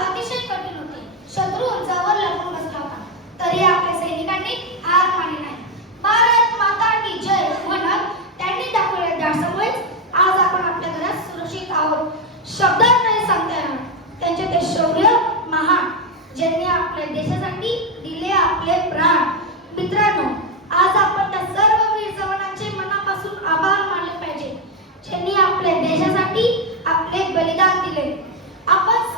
अतिशय कठीण होते. शत्रू उंचावर लपून बसला होता, तरी आपल्या सैनिकांनी हार मानली नाही. भारत माता की जय म्हणत त्यांनी दाखवलेल्या ध्यासामुळेच आज आपण आपल्या घरात सुरक्षित आहोत. शब्दात नाही सांगता येणार त्यांचे ते शौर्य महान, ज्यांनी आपल्या देशासाठी दिले आपले प्राण. मित्रांनो, आज आपण त्या सर्व वीर जवानांचे मनापासून आभार मानले पाहिजे, ज्यांनी आपल्या देशासाठी आपले बलिदान दिले. आपण